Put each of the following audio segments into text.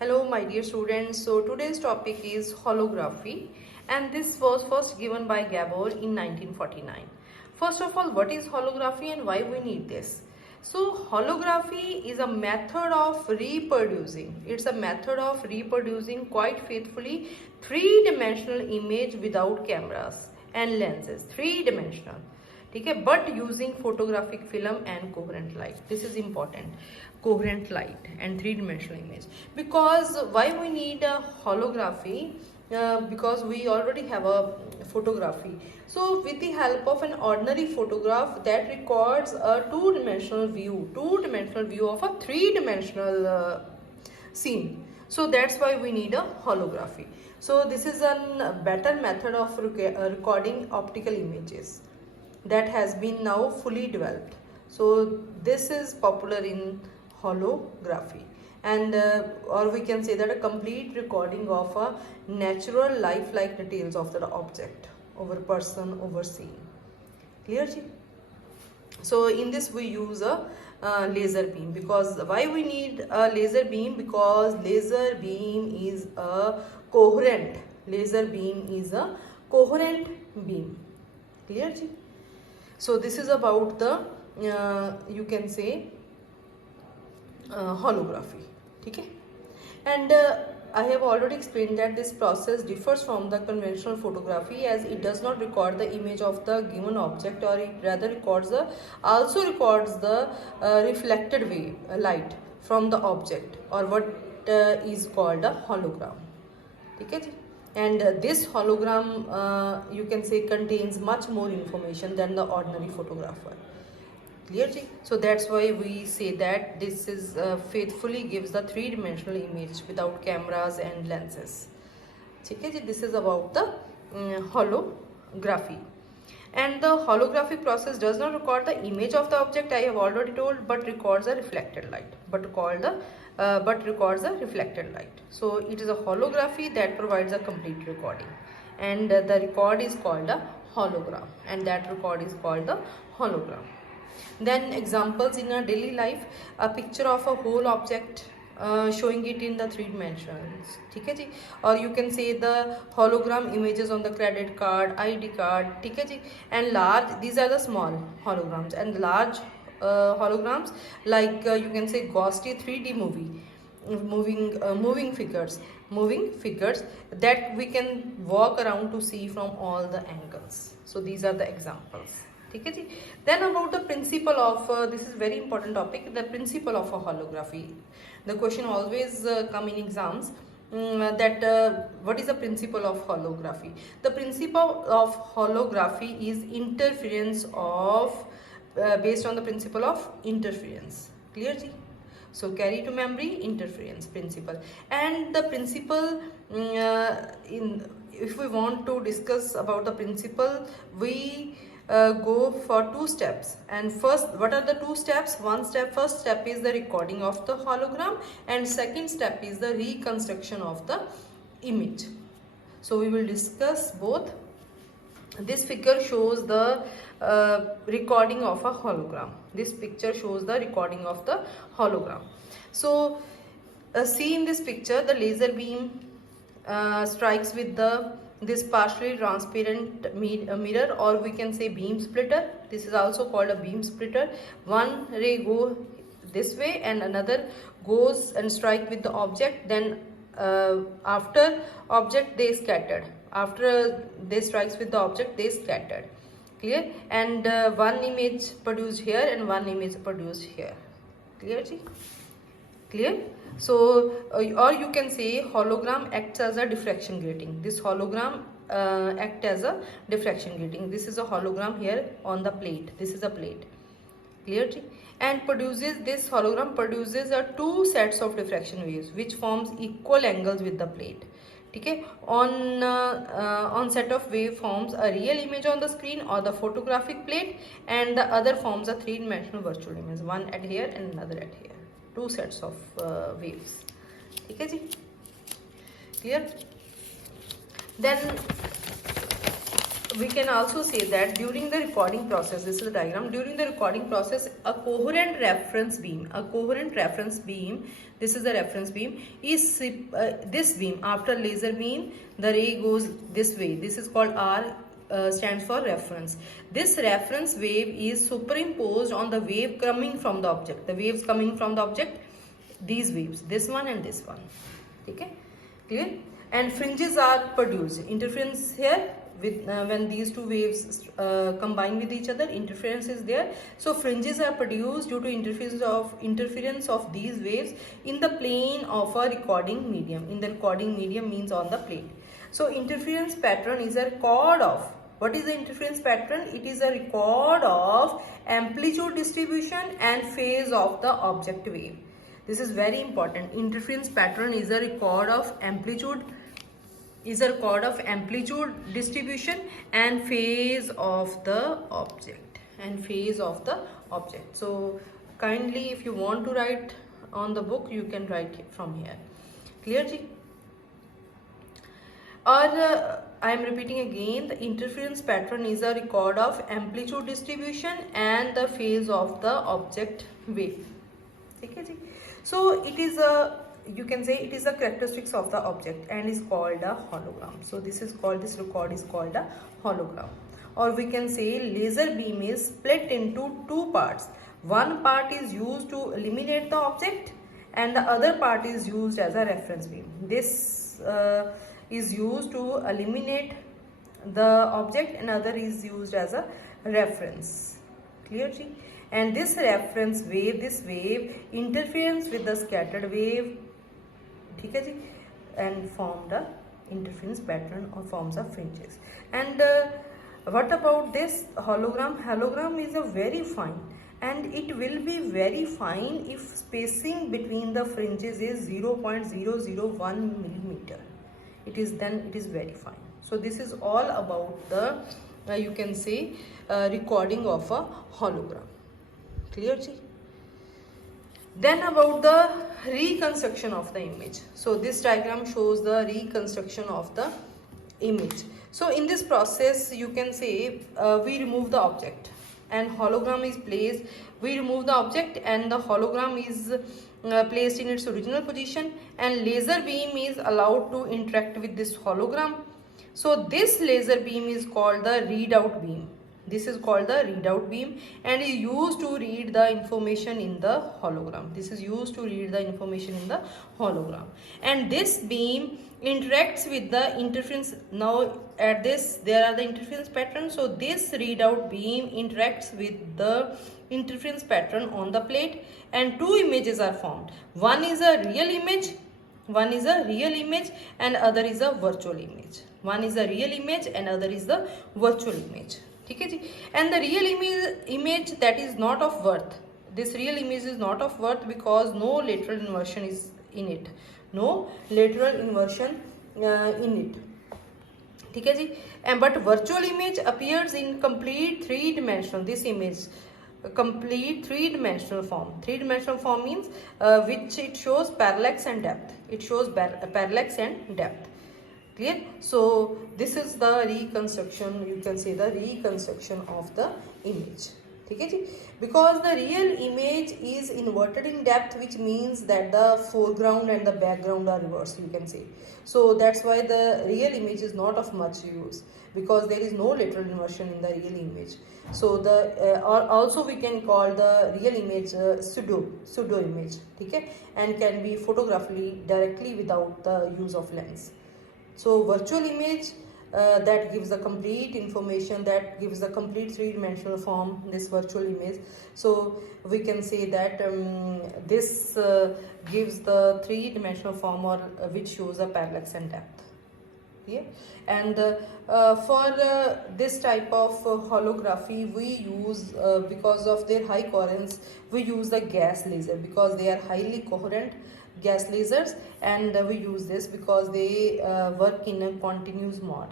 Hello my dear students, so today's topic is holography and this was first given by Gabor in 1949. First of all, what is holography and why we need this? So holography is a method of reproducing. It's a method of reproducing quite faithfully three-dimensional image without cameras and lenses. Three-dimensional. Okay, but using photographic film and coherent light. This is important, coherent light and three-dimensional image. Because why we need a holography? Because we already have a photography. So with the help of an ordinary photograph that records a two-dimensional view of a three-dimensional scene. So that's why we need a holography. So this is a better method of recording optical images that has been now fully developed. So this is popular in holography, and or we can say that a complete recording of a natural lifelike details of the object over person, over scene. Clear? So in this we use a laser beam. Because why we need a laser beam? Because laser beam is a coherent beam. Clear? So this is about the you can say holography. Okay? And I have already explained that this process differs from the conventional photography, as it does not record the image of the given object, or it rather also records the reflected wave light from the object, or what is called a hologram. Okay? And this hologram you can say contains much more information than the ordinary photographer. Clear? So that's why we say that this is faithfully gives the three-dimensional image without cameras and lenses. Okay? This is about the holography. And the holographic process does not record the image of the object, I have already told, but records a reflected light. But records a reflected light. So it is a holography that provides a complete recording, and the record is called a hologram, and that record is called the hologram. Then examples in our daily life: a picture of a whole object, showing it in the three dimensions. Okay? Or you can say the hologram images on the credit card, ID card. Okay? And large, these are the small holograms, and large holograms like you can say ghostly 3D moving figures that we can walk around to see from all the angles. So these are the examples. Okay? Then about the principle of this is very important topic, the principle of a holography. The question always come in exams, that what is the principle of holography? The principle of holography is interference of based on the principle of interference. Clear? So carry to memory interference principle. And the principle if we want to discuss about the principle, we go for two steps. And first, what are the two steps? First step is the recording of the hologram, and second step is the reconstruction of the image. So we will discuss both. This figure shows the recording of a hologram. This picture shows the recording of the hologram. So see in this picture, the laser beam strikes with this partially transparent mirror, or we can say beam splitter. This is also called a beam splitter. One ray go this way and another goes and strike with the object. Then after object they scattered. After they strikes with the object they scattered. Clear? And one image produced here and one image produced here. Clear? Clear? So or you can say hologram acts as a diffraction grating. This hologram acts as a diffraction grating. This is a hologram here on the plate. This is a plate. Clear? And this hologram produces two sets of diffraction waves which forms equal angles with the plate. Okay? On set of wave forms a real image on the screen or the photographic plate, and the other forms a three-dimensional virtual image, one at here and another at here. Two sets of waves. Okay? Clear? Then we can also say that during the recording process, this is the diagram, during the recording process, a coherent reference beam, this is the reference beam, is this beam, after laser beam, the ray goes this way. This is called R, stands for reference. This reference wave is superimposed on the wave coming from the object. The waves coming from the object, these waves, this one and this one. Okay, clear? And fringes are produced. Interference here with when these two waves combine with each other, interference is there. So fringes are produced due to interference of these waves in the plane of a recording medium. In the recording medium means on the plate. So interference pattern is a record of, what is the interference pattern? It is a record of amplitude distribution and phase of the object wave. This is very important. Interference pattern is a record of amplitude distribution and phase of the object, So kindly, if you want to write on the book, you can write it from here. Clear ji? Or I am repeating again, the interference pattern is a record of amplitude distribution and the phase of the object wave. Okay ji? So it is a, you can say it is a characteristics of the object and is called a hologram. So this record is called a hologram. Or we can say laser beam is split into two parts. One part is used to illuminate the object and the other part is used as a reference beam. This is used to illuminate the object and other is used as a reference. Clear ji? And this reference wave, this wave interferes with the scattered wave, and form the interference pattern or forms of fringes. And what about this hologram? Hologram is a very fine, and it will be very fine if spacing between the fringes is 0.001 millimeter. It is very fine. So this is all about the you can say recording of a hologram. Clear ji? Then about the reconstruction of the image. So this diagram shows the reconstruction of the image. So in this process, you can say we remove the object and hologram is placed. We remove the object and the hologram is placed in its original position, and laser beam is allowed to interact with this hologram. So this laser beam is called the readout beam. This is called the readout beam and is used to read the information in the hologram. And this beam interacts with the interference. Now at this there are the interference patterns. So this readout beam interacts with the interference pattern on the plate and two images are formed. One is a real image and other is a virtual image. And the real image that is not of worth. This real image is not of worth because no lateral inversion is in it. But virtual image appears in complete three-dimensional. This image, complete three-dimensional form. Three-dimensional form means which it shows parallax and depth. Clear? So this is the reconstruction, you can say the reconstruction of the image. Because the real image is inverted in depth, which means that the foreground and the background are reversed, you can say. So that's why the real image is not of much use, because there is no lateral inversion in the real image. So the also we can call the real image pseudo image, and can be photographed directly without the use of lens. So virtual image that gives the complete information, that gives the complete three-dimensional form, this virtual image. So we can say that this gives the three-dimensional form or which shows a parallax and depth. Yeah. And for this type of holography we use, because of their high coherence, we use the gas laser because they are highly coherent gas lasers, and we use this because they work in a continuous mode.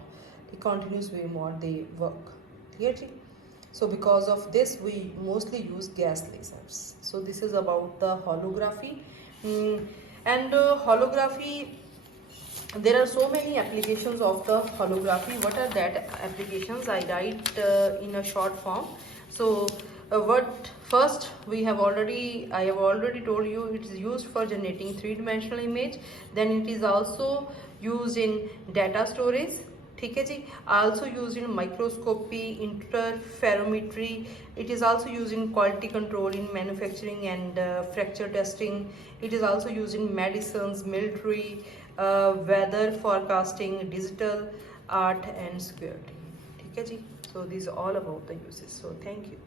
The continuous wave mode they work. Clear? So because of this we mostly use gas lasers. So this is about the holography. And holography there are so many applications of the holography. What are that applications? I write in a short form. So what first we have already, I have already told you, it is used for generating three-dimensional image. Then it is also used in data storage. ठीक है जी, also used in microscopy, interferometry. It is also used in quality control in manufacturing and fracture testing. It is also used in medicines, military, weather forecasting, digital art and security. ठीक है जी, so these are all about the uses. So thank you.